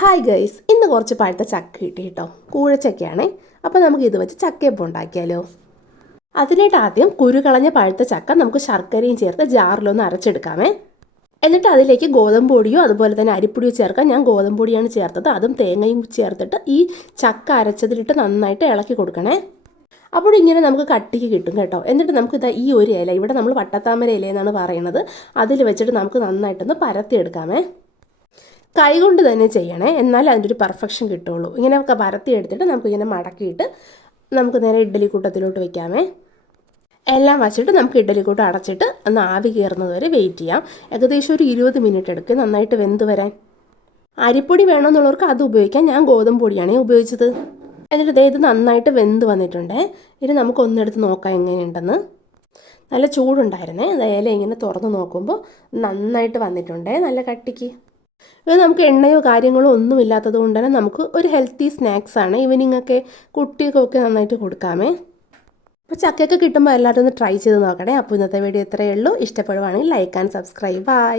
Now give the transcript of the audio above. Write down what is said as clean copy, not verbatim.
Hi guys, ഇന്ന് കുറച്ച് പഴുത്ത ചക്ക കിട്ടി കേട്ടോ. കൂഴച്ചക്കയാണേ. അപ്പോൾ നമുക്ക് ഇത് വെച്ച് ചക്കയപ്പം ഉണ്ടാക്കിയാലോ. അതിനായിട്ട് ആദ്യം കുരു കളഞ്ഞ പഴുത്ത ചക്ക നമുക്ക് ശർക്കരയും ചേർത്ത് ജാറിലൊന്ന് അരച്ചെടുക്കാമേ. എന്നിട്ട് അതിലേക്ക് ഗോതമ്പ് പൊടിയോ അതുപോലെ തന്നെ അരിപ്പൊടിയോ ചേർക്കാം. ഞാൻ ഗോതമ്പ് പൊടിയാണ് ചേർത്തത്. അതും തേങ്ങയും ചേർത്തിട്ട് ഈ ചക്ക അരച്ചതിലിട്ട് നന്നായിട്ട് ഇളക്കി കൊടുക്കണേ. അപ്പോൾ ഇങ്ങനെ നമുക്ക് കട്ടിക്ക് കിട്ടും കേട്ടോ. എന്നിട്ട് നമുക്ക് ഈ ഒരു ഇല, ഇവിടെ നമ്മൾ വട്ടത്താമര ഇല എന്നാണ് പറയുന്നത്, അതിൽ വെച്ചിട്ട് നമുക്ക് നന്നായിട്ടൊന്ന് പരത്തിയെടുക്കാമേ. കൈകൊണ്ട് തന്നെ ചെയ്യണേ, എന്നാൽ അതിൻ്റെ ഒരു പെർഫെക്ഷൻ കിട്ടുള്ളൂ. ഇങ്ങനെയൊക്കെ പരത്തി എടുത്തിട്ട് നമുക്കിങ്ങനെ മടക്കിയിട്ട് നമുക്ക് നേരെ ഇഡ്ഡലി കൂട്ടത്തിലോട്ട് വയ്ക്കാമേ. എല്ലാം വച്ചിട്ട് നമുക്ക് ഇഡ്ഡലി കൂട്ടം അടച്ചിട്ട് ഒന്ന് ആവി കയറുന്നത് വരെ വെയിറ്റ് ചെയ്യാം. ഏകദേശം ഒരു 20 മിനിറ്റ് എടുക്കും നന്നായിട്ട് വെന്ത് വരാൻ. അരിപ്പൊടി വേണമെന്നുള്ളവർക്ക് അത് ഉപയോഗിക്കാം. ഞാൻ ഗോതമ്പ് പൊടിയാണ് ഉപയോഗിച്ചത്. എന്നിട്ട് ഇത് നന്നായിട്ട് വെന്ത് വന്നിട്ടുണ്ടേ. ഇനി നമുക്ക് ഒന്നെടുത്ത് നോക്കാം എങ്ങനെയുണ്ടെന്ന്. നല്ല ചൂടുണ്ടായിരുന്നേ. ഇല ഇങ്ങനെ തുറന്ന് നോക്കുമ്പോൾ നന്നായിട്ട് വന്നിട്ടുണ്ടേ, നല്ല കട്ടിക്ക്. ഇത് നമുക്ക് എണ്ണയോ കാര്യങ്ങളോ ഒന്നും ഇല്ലാത്തത് കൊണ്ട് തന്നെ നമുക്ക് ഒരു ഹെൽത്തി സ്നാക്സാണ്. ഈവനിങ്ങൊക്കെ കുട്ടികൾക്കൊക്കെ നന്നായിട്ട് കൊടുക്കാമേ. അപ്പോൾ ചക്കയൊക്കെ കിട്ടുമ്പോൾ എല്ലാവരും ഒന്ന് ട്രൈ ചെയ്ത് നോക്കണേ. അപ്പോൾ ഇന്നത്തെ വീഡിയോ ഇത്രയേ ഉള്ളൂ. ഇഷ്ടപ്പെടുവാണെങ്കിൽ ലൈക്ക് ആൻഡ് സബ്സ്ക്രൈബ്. ബൈ.